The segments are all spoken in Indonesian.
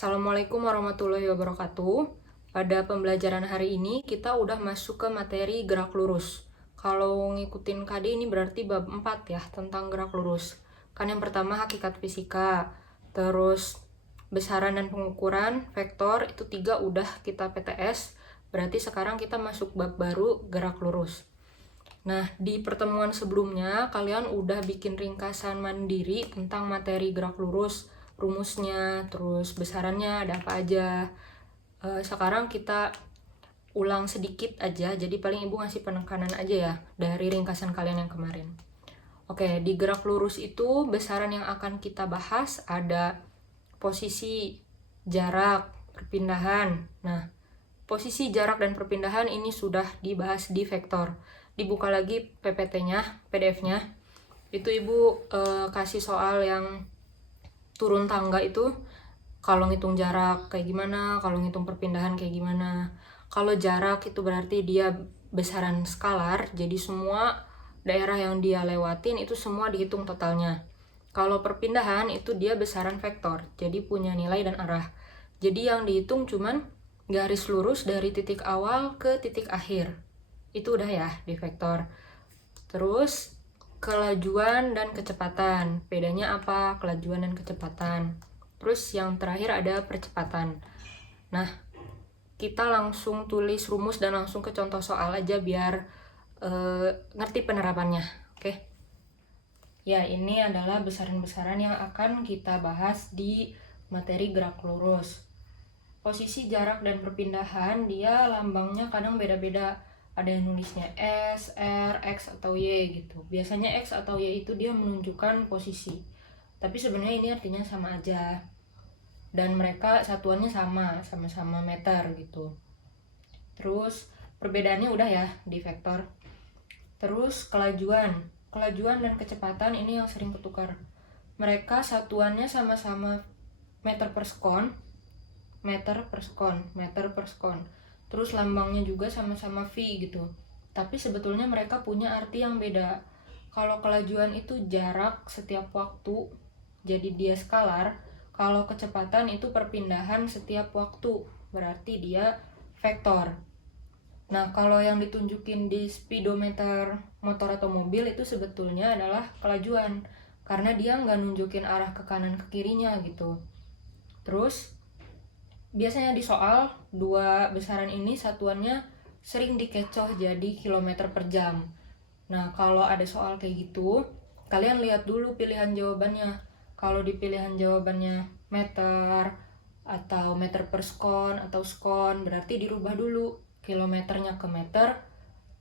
Assalamualaikum warahmatullahi wabarakatuh. Pada pembelajaran hari ini kita udah masuk ke materi gerak lurus. Kalau ngikutin KD ini berarti bab 4 ya, tentang gerak lurus. Kan yang pertama hakikat fisika, terus besaran dan pengukuran, vektor, itu 3 udah kita PTS. Berarti sekarang kita masuk bab baru gerak lurus. Nah, di pertemuan sebelumnya kalian udah bikin ringkasan mandiri tentang materi gerak lurus, rumusnya, terus besarannya ada apa aja. Sekarang kita ulang sedikit aja, jadi paling ibu ngasih penekanan aja ya dari ringkasan kalian yang kemarin. Oke, di gerak lurus itu besaran yang akan kita bahas ada posisi, jarak, perpindahan. Nah, posisi, jarak, dan perpindahan ini sudah dibahas di vektor. Dibuka lagi PPT-nya, PDF-nya. Itu ibu kasih soal yang turun tangga itu, kalau ngitung jarak kayak gimana, kalau ngitung perpindahan kayak gimana. Kalau jarak itu berarti dia besaran skalar, jadi semua daerah yang dia lewatin itu semua dihitung totalnya. Kalau perpindahan itu dia besaran vektor, jadi punya nilai dan arah. Jadi yang dihitung cuman garis lurus dari titik awal ke titik akhir. Itu udah ya di vektor. Terus kelajuan dan kecepatan. Bedanya apa kelajuan dan kecepatan? Terus yang terakhir ada percepatan. Nah, kita langsung tulis rumus dan langsung ke contoh soal aja biar ngerti penerapannya. Oke. Ya, ini adalah besaran-besaran yang akan kita bahas di materi gerak lurus. Posisi, jarak, dan perpindahan dia lambangnya kadang beda-beda. Ada yang nulisnya S, R, X, atau Y gitu. Biasanya X atau Y itu dia menunjukkan posisi. Tapi sebenarnya ini artinya sama aja. Dan mereka satuannya sama-sama meter gitu. Terus perbedaannya udah ya di vektor. Terus kelajuan dan kecepatan ini yang sering ketukar. Mereka satuannya sama-sama meter per sekon. Terus lambangnya juga sama-sama V gitu. Tapi sebetulnya mereka punya arti yang beda. Kalau kelajuan itu jarak setiap waktu, jadi dia skalar. Kalau kecepatan itu perpindahan setiap waktu, berarti dia vektor. Nah, kalau yang ditunjukin di speedometer motor atau mobil itu sebetulnya adalah kelajuan, karena dia nggak nunjukin arah ke kanan ke kirinya gitu. Terus biasanya di soal dua besaran ini satuannya sering dikecoh jadi kilometer per jam. Nah, kalau ada soal kayak gitu, kalian lihat dulu pilihan jawabannya. Kalau di pilihan jawabannya meter atau meter per sekon atau skon, berarti dirubah dulu kilometernya ke meter,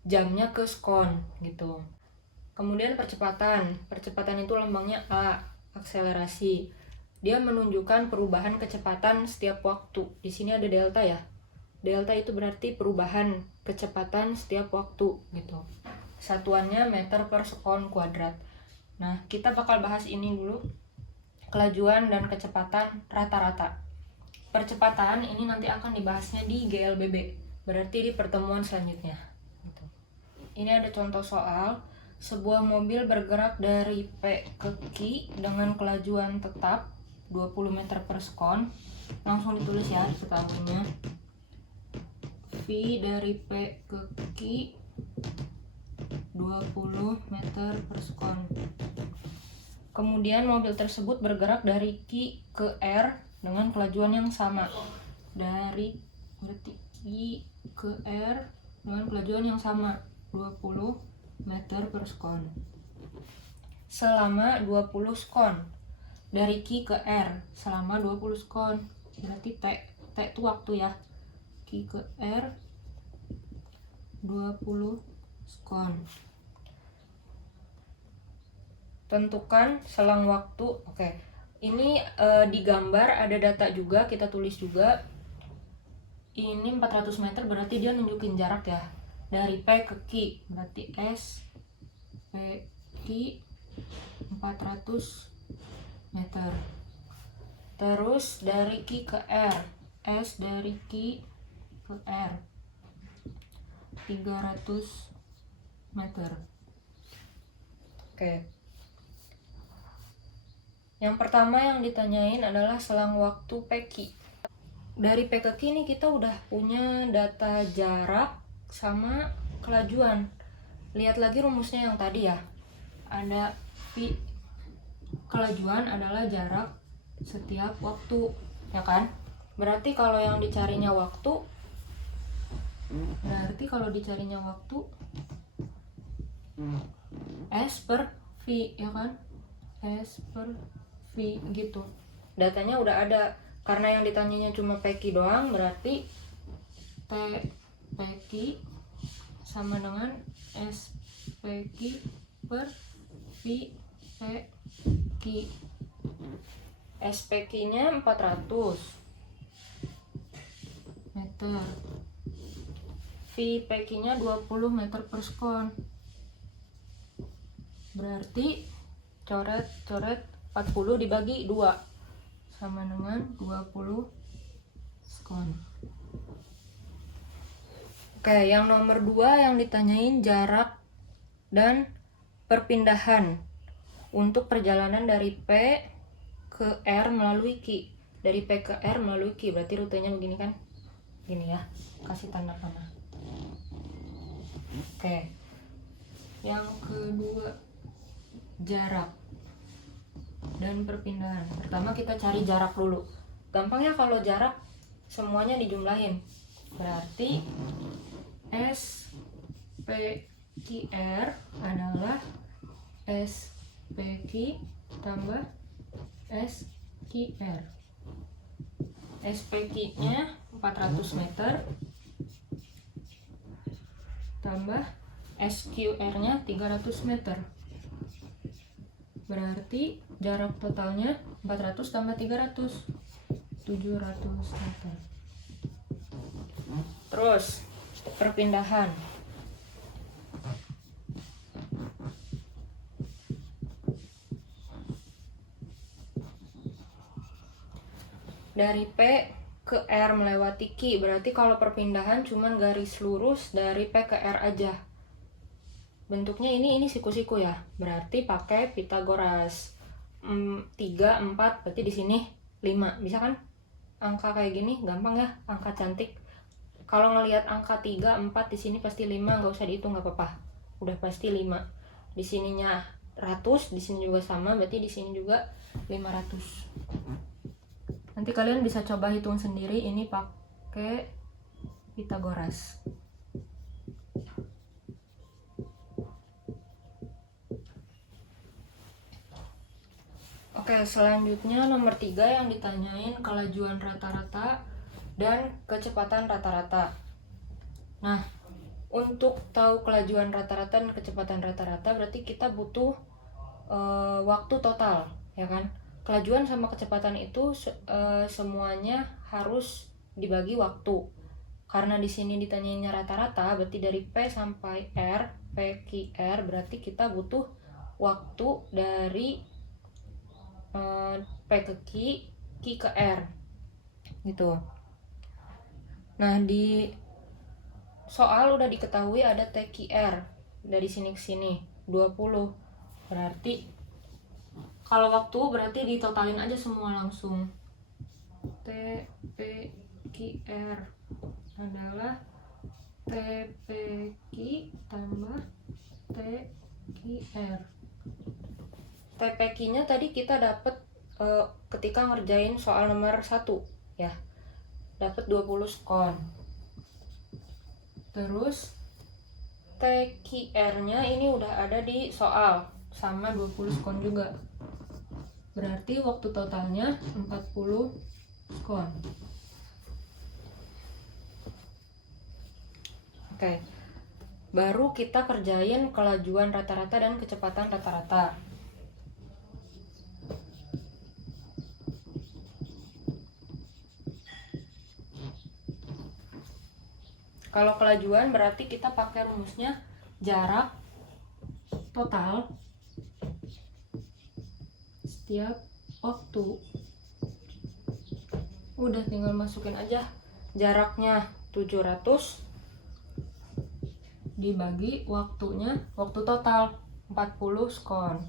jamnya ke skon gitu. Kemudian percepatan itu lambangnya A, akselerasi. Dia menunjukkan perubahan kecepatan setiap waktu. Di sini ada delta ya. Delta itu berarti perubahan kecepatan setiap waktu gitu. Satuannya meter per sekon kuadrat. Nah, kita bakal bahas ini dulu. Kelajuan dan kecepatan rata-rata. Percepatan ini nanti akan dibahasnya di GLBB. Berarti di pertemuan selanjutnya. Gitu. Ini ada contoh soal. Sebuah mobil bergerak dari P ke Q dengan kelajuan tetap 20 meter per sekon. Langsung ditulis ya ketahuinya. V dari P ke Q 20 meter per sekon. Kemudian mobil tersebut bergerak dari Q ke R dengan kelajuan yang sama. Dari berarti Q ke R dengan kelajuan yang sama 20 meter per sekon. Selama 20 sekon. Dari Q ke R selama 20 sekon. Berarti T itu waktu ya. Q ke R 20 sekon. Tentukan selang waktu. Oke. Ini di gambar ada data juga, kita tulis juga. Ini 400 meter berarti dia nunjukin jarak ya. Dari P ke Q berarti S P Q 400 meter. Terus dari Q ke R, S dari Q ke R 300 meter. Oke. Yang pertama yang ditanyain adalah selang waktu PQ. dari P ke Q ini kita udah punya data jarak sama kelajuan. Lihat lagi rumusnya yang tadi ya. Ada V, kelajuan adalah jarak setiap waktu, ya kan? Berarti kalau dicarinya waktu, S per V, ya kan? S per V gitu. Datanya udah ada. Karena yang ditanyanya cuma PQ doang, berarti T PQ sama dengan S PQ per V PQ. S PQ-nya 400 meter. V PQ-nya 20 meter per sekon. Berarti coret 40 dibagi 2 sama dengan 20 sekon. Oke, yang nomor 2 yang ditanyain jarak dan perpindahan untuk perjalanan dari P ke R melalui Q. Dari P ke R melalui Q, berarti rutenya begini kan? Gini ya, kasih tanda panah. Oke, yang kedua jarak dan perpindahan. Pertama kita cari jarak dulu. Gampang ya kalau jarak semuanya dijumlahin. Berarti S PQR adalah S PQ tambah S QR. S PQ-nya 400 meter tambah SQR-nya 300 meter. Berarti jarak totalnya 400 tambah 300, 700 meter. Terus perpindahan. Dari P ke R melewati Q, berarti kalau perpindahan cuman garis lurus dari P ke R aja. Bentuknya ini siku-siku ya. Berarti pakai Pitagoras. 3, 4, berarti di sini 5. Bisa kan? Angka kayak gini gampang ya, angka cantik. Kalau ngelihat angka 3, 4 di sini pasti 5, nggak usah dihitung, nggak apa-apa. Udah pasti 5. Di sininya 100, di sini juga sama, berarti di sini juga 500. Nanti kalian bisa coba hitung sendiri ini pakai Pitagoras. Oke, selanjutnya nomor 3 yang ditanyain kelajuan rata-rata dan kecepatan rata-rata. Nah, untuk tahu kelajuan rata-rata dan kecepatan rata-rata berarti kita butuh waktu total, ya kan? Kelajuan sama kecepatan itu semuanya harus dibagi waktu. Karena di sini ditanyainnya rata-rata, berarti dari P sampai R, P, Q, R, berarti kita butuh waktu dari P ke Q, Q ke R gitu. Nah, di soal udah diketahui ada TQR dari sini ke sini 20. Berarti kalau waktu berarti ditotalin aja semua langsung. T P Q R adalah T P Q tambah T Q R. TPQ-nya tadi kita dapat ketika ngerjain soal nomor 1 ya. Dapat 20 sekon. Terus TQR-nya ini udah ada di soal sama 20 sekon juga. Berarti waktu totalnya 40 sekon. Oke. Baru kita kerjain kelajuan rata-rata dan kecepatan rata-rata. Kalau kelajuan berarti kita pakai rumusnya jarak total setiap waktu. Udah tinggal masukin aja jaraknya 700 dibagi waktunya, waktu total 40 sekon.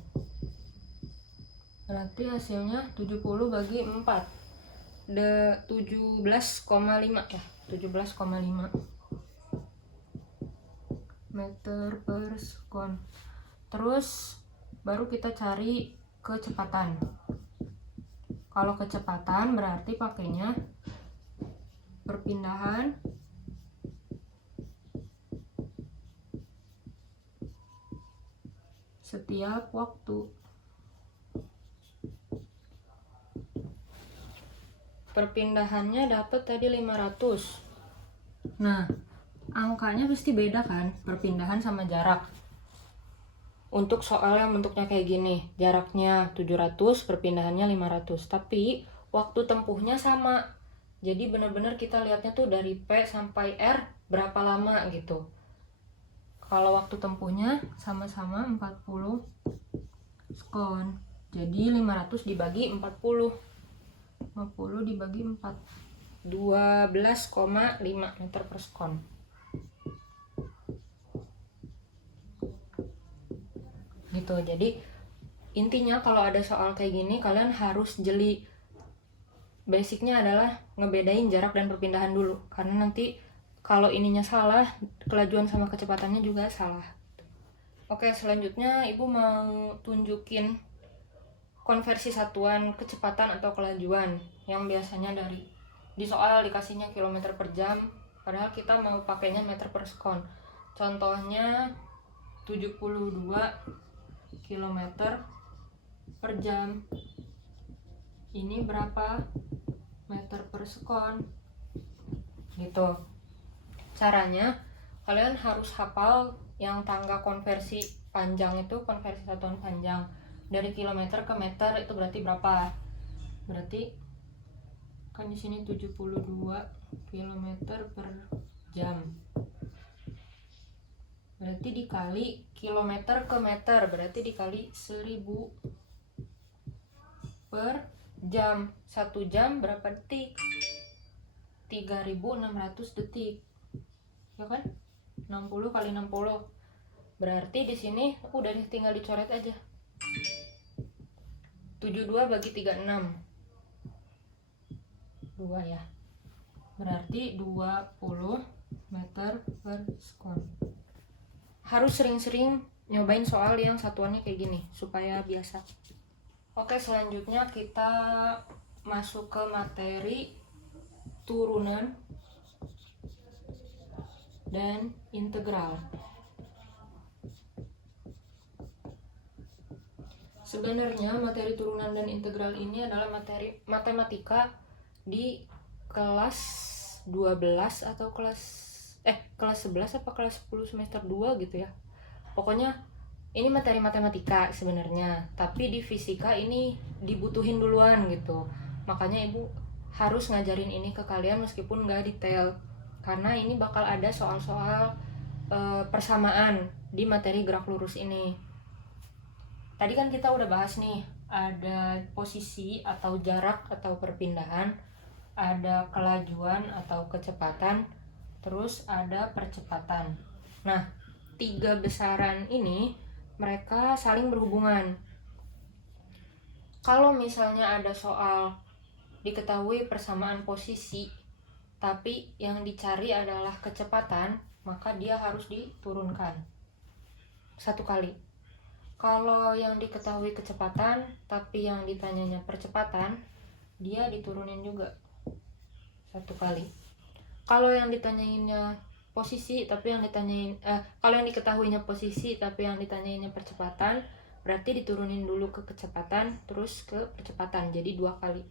Berarti hasilnya 70 bagi 4. 17,5 ya, 17,5 meter per sekon. Terus baru kita cari kecepatan. Kalau kecepatan berarti pakainya perpindahan setiap waktu. Perpindahannya dapat tadi 500. Nah, angkanya pasti beda kan, perpindahan sama jarak. Untuk soal yang bentuknya kayak gini, jaraknya 700, perpindahannya 500. Tapi waktu tempuhnya sama. Jadi benar-benar kita lihatnya tuh dari P sampai R berapa lama gitu. Kalau waktu tempuhnya sama-sama 40 sekon. Jadi 500 dibagi 40. 50 dibagi 4. 12,5 meter per sekon. Gitu. Jadi intinya kalau ada soal kayak gini kalian harus jeli. Basicnya adalah ngebedain jarak dan perpindahan dulu, karena nanti kalau ininya salah, kelajuan sama kecepatannya juga salah. Oke, selanjutnya ibu mau tunjukin konversi satuan kecepatan atau kelajuan yang biasanya di soal dikasihnya kilometer per jam, padahal kita mau pakainya meter per sekon. Contohnya 72 kilometer per jam. Ini berapa meter per sekon? Gitu. Caranya kalian harus hafal yang tangga konversi panjang itu, konversi satuan panjang. Dari kilometer ke meter itu berarti berapa? Berarti kan di sini 72 kilometer per jam. Berarti dikali kilometer ke meter, berarti dikali 1000 per jam. 1 jam berapa detik? 3600 detik. Ya kan? 60 kali 60. Berarti di sini udah tinggal dicoret aja. 72 bagi 36. 2 ya. Berarti 20 meter per sekon. Harus sering-sering nyobain soal yang satuannya kayak gini supaya biasa. Oke, selanjutnya kita masuk ke materi turunan dan integral. Sebenarnya materi turunan dan integral ini adalah materi matematika di kelas 12 atau kelas 11 apa kelas 10 semester 2 gitu ya. Pokoknya ini materi matematika sebenarnya, tapi di fisika ini dibutuhin duluan gitu. Makanya ibu harus ngajarin ini ke kalian meskipun nggak detail, karena ini bakal ada soal-soal persamaan di materi gerak lurus ini. Tadi kan kita udah bahas nih, ada posisi atau jarak atau perpindahan, ada kelajuan atau kecepatan, terus ada percepatan. Nah, 3 besaran ini mereka saling berhubungan. Kalau misalnya ada soal diketahui persamaan posisi, tapi yang dicari adalah kecepatan, maka dia harus diturunkan 1 kali. Kalau yang diketahui kecepatan, tapi yang ditanyanya percepatan, dia diturunin juga 1 kali. Kalau yang ditanyainnya posisi, tapi yang kalau yang diketahuinya posisi, tapi yang ditanyainnya percepatan, berarti diturunin dulu ke kecepatan, terus ke percepatan, jadi 2 kali.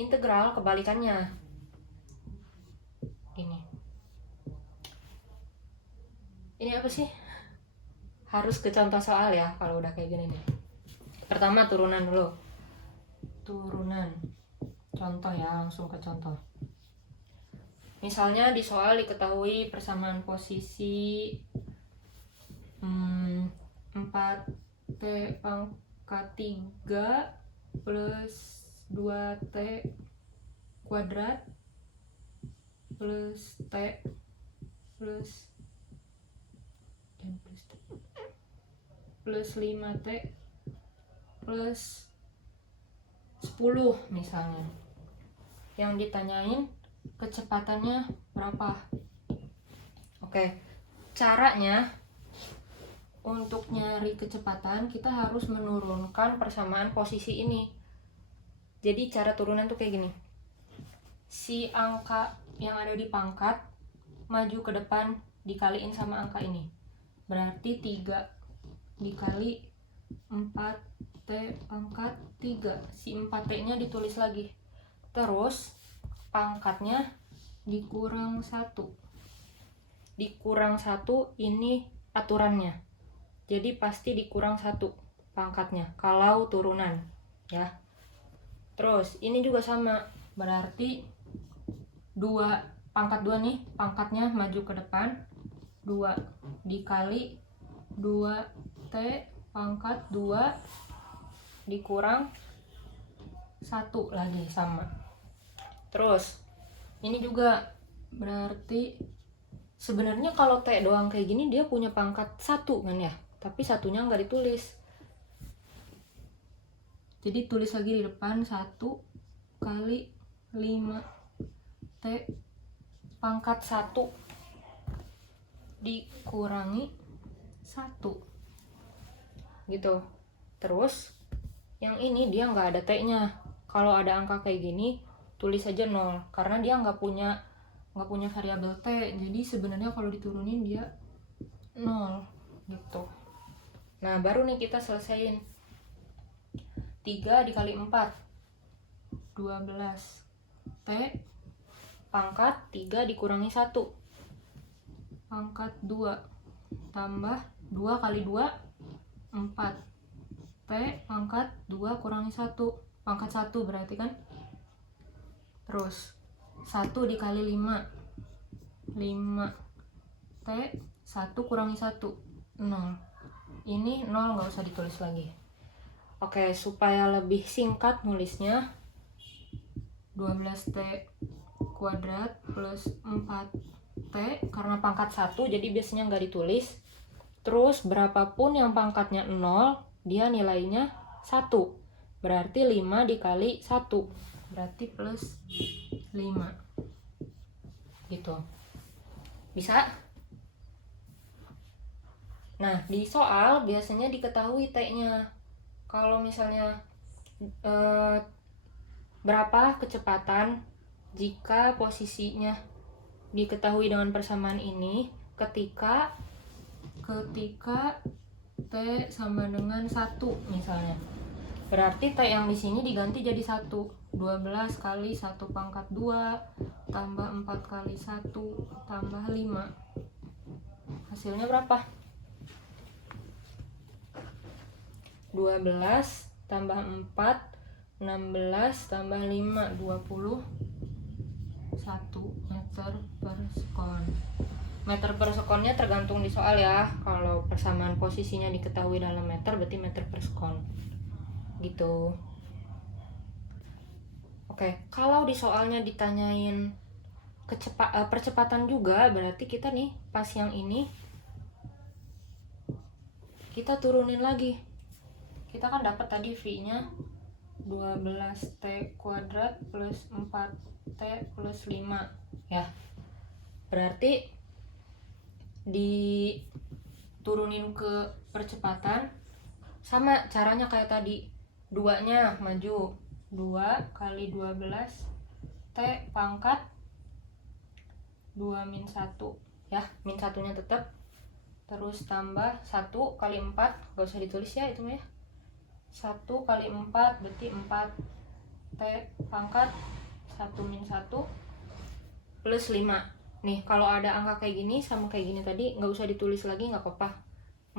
Integral kebalikannya. Ini apa sih? Harus ke contoh soal ya kalau udah kayak gini nih. Pertama turunan dulu. Turunan. Contoh ya, langsung ke contoh. Misalnya di soal diketahui persamaan posisi 4T pangkat 3 plus 2T kuadrat plus T plus 5T plus 10 misalnya. Yang ditanyain kecepatannya berapa. Oke, caranya untuk nyari kecepatan kita harus menurunkan persamaan posisi ini. Jadi cara turunan tuh kayak gini. Si angka yang ada di pangkat maju ke depan dikaliin sama angka ini. Berarti 3 dikali 4T pangkat 3. Si 4T-nya ditulis lagi. Terus pangkatnya dikurang 1. Dikurang 1 ini aturannya. Jadi pasti dikurang 1 pangkatnya kalau turunan, ya. Terus ini juga sama. Berarti 2 pangkat 2 nih, pangkatnya maju ke depan. 2 dikali 2T pangkat 2 dikurang 1 lagi sama. Terus ini juga berarti sebenarnya kalau T doang kayak gini dia punya pangkat 1 kan ya, tapi satunya nggak ditulis. Jadi tulis lagi di depan 1 kali 5T pangkat 1 dikurangi 1 gitu. Terus yang ini dia nggak ada T-nya. Kalau ada angka kayak gini tulis aja 0 karena dia nggak punya variabel T. Jadi sebenarnya kalau diturunin dia 0 gitu. Nah baru nih kita selesaiin. 3 dikali 4 12 T pangkat 3 dikurangi 1 pangkat 2 tambah 2 kali 2 4 T pangkat 2 kurangi 1 pangkat 1 berarti kan. Terus 1 dikali 5 5 T 1 kurangi 1 0. Ini 0 nggak usah ditulis lagi. Oke, supaya lebih singkat nulisnya 12T kuadrat plus 4T karena pangkat 1 jadi biasanya nggak ditulis. Terus berapapun yang pangkatnya 0 dia nilainya 1. Berarti 5 dikali 1 berarti plus 5 gitu. Bisa? Nah di soal biasanya diketahui T-nya. Kalau misalnya berapa kecepatan jika posisinya diketahui dengan persamaan ini ketika T sama dengan 1 misalnya. Berarti T yang di sini diganti jadi 1. 12 kali 1 pangkat 2 tambah 4 kali 1 tambah 5. Hasilnya berapa? 12 tambah 4 16 tambah 5 21 meter per sekon. Meter per sekonnya tergantung di soal ya. Kalau persamaan posisinya diketahui dalam meter berarti meter per sekon gitu. Oke, kalau di soalnya ditanyain percepatan juga berarti kita nih pas yang ini kita turunin lagi. Kita kan dapat tadi V-nya 12T kuadrat plus 4T plus 5 ya. Berarti diturunin ke percepatan sama caranya kayak tadi. 2-nya maju 2 kali 12T pangkat 2 min 1 ya, min 1-nya tetap. Terus tambah 1 kali 4 gak usah ditulis ya itu ya. 1 kali 4 berarti 4T pangkat 1 min 1 plus 5. Nih kalau ada angka kayak gini sama kayak gini tadi nggak usah ditulis lagi, nggak apa-apa.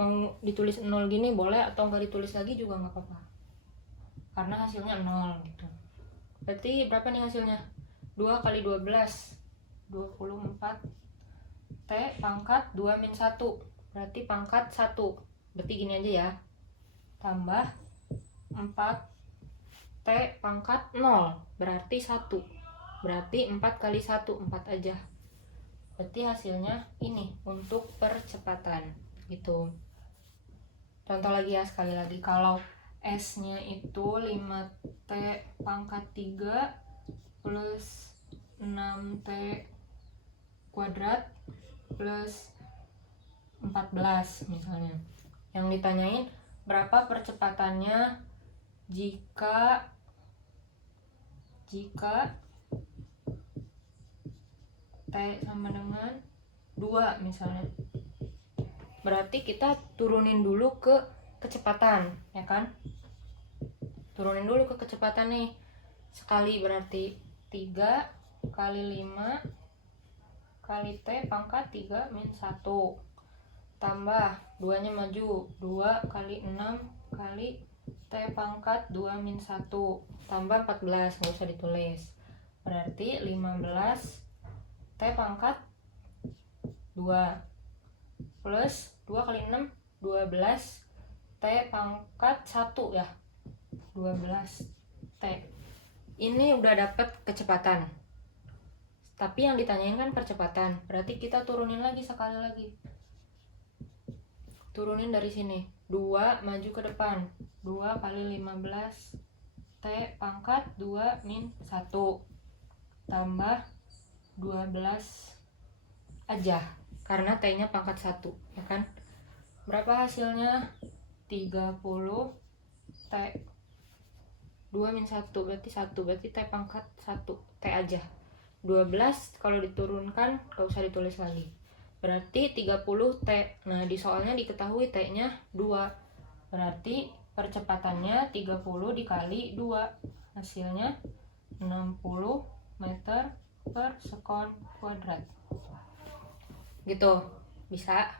Mau ditulis 0 gini boleh atau nggak ditulis lagi juga nggak apa-apa karena hasilnya 0 gitu. Berarti berapa nih hasilnya? 2 kali 12 24 T pangkat 2 min 1 berarti pangkat 1. Berarti gini aja ya, tambah 4 T pangkat 0 berarti 1. Berarti 4 kali 1 4 aja. Berarti hasilnya ini untuk percepatan gitu. Contoh lagi ya, sekali lagi. Kalau S-nya itu 5T pangkat 3 plus 6T kuadrat plus 14 misalnya. Yang ditanyain berapa percepatannya jika T sama dengan 2 misalnya. Berarti kita turunin dulu ke kecepatan, ya kan? Turunin dulu ke kecepatan nih. Sekali berarti 3 kali 5 kali T pangkat 3 min 1. Tambah 2-nya maju, 2 kali 6 kali T pangkat 2 min 1. Tambah 14, nggak usah ditulis. Berarti 15 T pangkat 2 plus 2 kali 6 12 T pangkat 1 ya, 12 T. Ini udah dapet kecepatan, tapi yang ditanyain kan percepatan. Berarti kita turunin lagi sekali lagi. Turunin dari sini, 2 maju ke depan, 2 kali 15 T pangkat 2 min 1 tambah 12 aja karena T-nya pangkat 1, ya kan? Berapa hasilnya? 30 T 2 min 1 berarti 1, berarti T pangkat 1, T aja. 12 kalau diturunkan gak usah ditulis lagi, berarti 30 T. Nah di soalnya diketahui T-nya 2, berarti percepatannya 30 dikali 2, hasilnya 60 meter per sekon kuadrat. Gitu, bisa.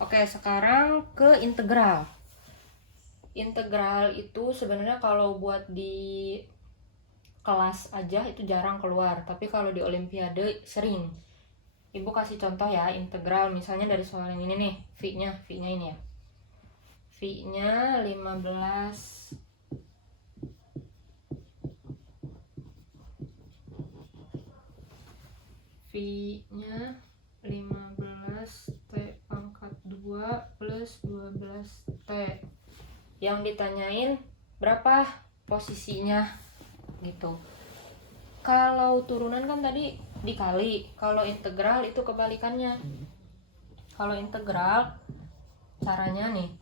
Oke, sekarang ke integral. Integral itu sebenarnya kalau buat di kelas aja itu jarang keluar, tapi kalau di olimpiade sering. Ibu kasih contoh ya, integral misalnya dari soal yang ini nih, V-nya ini ya. V-nya 15 V-nya 15 T pangkat 2 plus 12 T. Yang ditanyain berapa posisinya gitu. Kalau turunan kan tadi dikali, kalau integral itu kebalikannya. Kalau integral caranya nih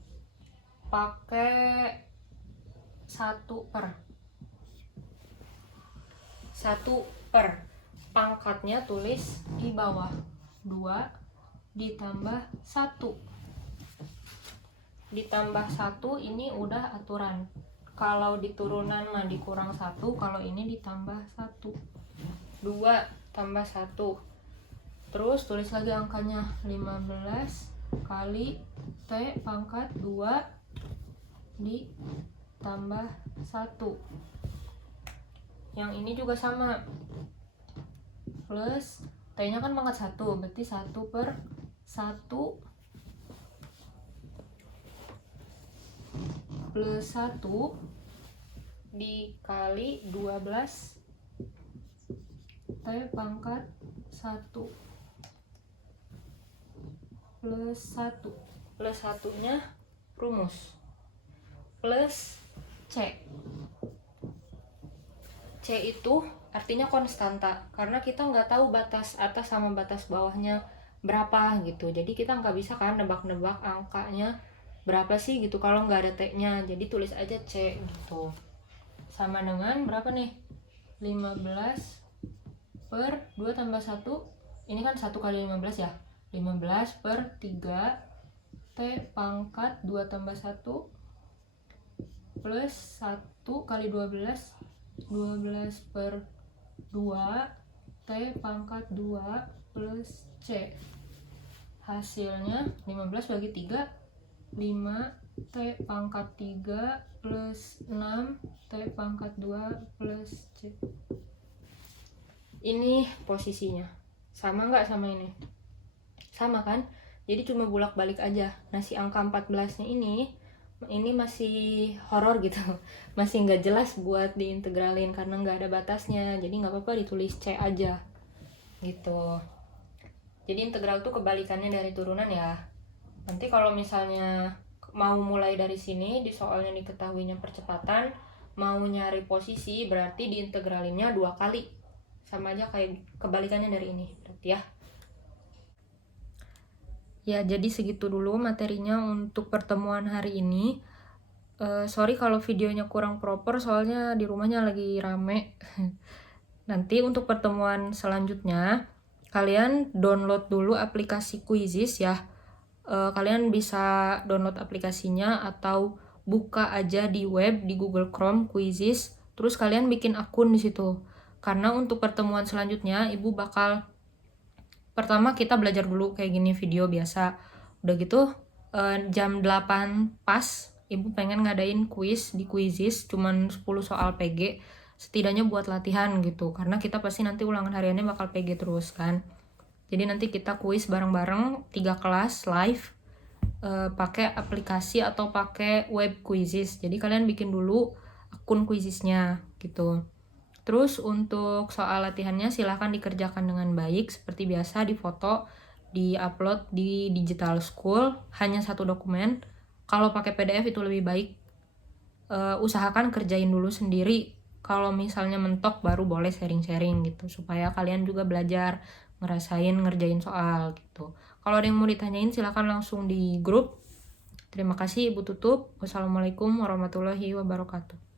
pakai 1 per pangkatnya tulis di bawah, 2 ditambah 1 ditambah 1 ini udah aturan. Kalau di turunan mah dikurang 1, kalau ini ditambah 1. 2 tambah 1. Terus tulis lagi angkanya, 15 kali T pangkat 2 ditambah 1. Yang ini juga sama, plus T-nya kan pangkat 1, berarti 1 per 1 plus 1 dikali 12 T pangkat 1 plus 1. Plus 1-nya rumus, plus C. C itu artinya konstanta, karena kita nggak tahu batas atas sama batas bawahnya berapa gitu. Jadi kita nggak bisa kan nebak-nebak angkanya berapa sih gitu kalau nggak ada T-nya. Jadi tulis aja C gitu. Sama dengan berapa nih? 15 per 2 tambah 1. Ini kan 1 kali 15 ya. 15 per 3 T pangkat 2 tambah 1 plus 1 kali 12. 12 per 2 T pangkat 2 plus C. Hasilnya 15 bagi 3, 5 T pangkat 3 plus 6 T pangkat 2 plus C. Ini posisinya sama nggak sama ini? Sama kan? Jadi cuma bolak-balik aja. Nah si angka 14 nya ini masih horor gitu, masih nggak jelas buat diintegralin karena nggak ada batasnya. Jadi nggak apa-apa ditulis C aja gitu. Jadi integral tuh kebalikannya dari turunan ya. Nanti kalau misalnya mau mulai dari sini, di soalnya diketahuinya percepatan, mau nyari posisi berarti diintegralinnya 2 kali. Sama aja kayak kebalikannya dari ini berarti ya. Ya, jadi segitu dulu materinya untuk pertemuan hari ini. Sorry kalau videonya kurang proper, soalnya di rumahnya lagi rame. Nanti untuk pertemuan selanjutnya, kalian download dulu aplikasi Quizizz ya. Kalian bisa download aplikasinya atau buka aja di web, di Google Chrome, Quizizz. Terus kalian bikin akun di situ. Karena untuk pertemuan selanjutnya, ibu bakal pertama kita belajar dulu kayak gini video biasa. Udah gitu jam 8 pas ibu pengen ngadain quiz di Quizizz, cuman 10 soal PG setidaknya buat latihan gitu, karena kita pasti nanti ulangan hariannya bakal PG terus kan. Jadi nanti kita quiz bareng-bareng 3 kelas live pakai aplikasi atau pakai web Quizizz. Jadi kalian bikin dulu akun Quizizznya gitu. Terus untuk soal latihannya silahkan dikerjakan dengan baik seperti biasa, difoto, di-upload di Digital School, hanya 1 dokumen. Kalau pakai PDF itu lebih baik. Usahakan kerjain dulu sendiri. Kalau misalnya mentok baru boleh sharing-sharing gitu, supaya kalian juga belajar ngerasain ngerjain soal gitu. Kalau ada yang mau ditanyain silahkan langsung di grup. Terima kasih, Ibu tutup. Wassalamualaikum warahmatullahi wabarakatuh.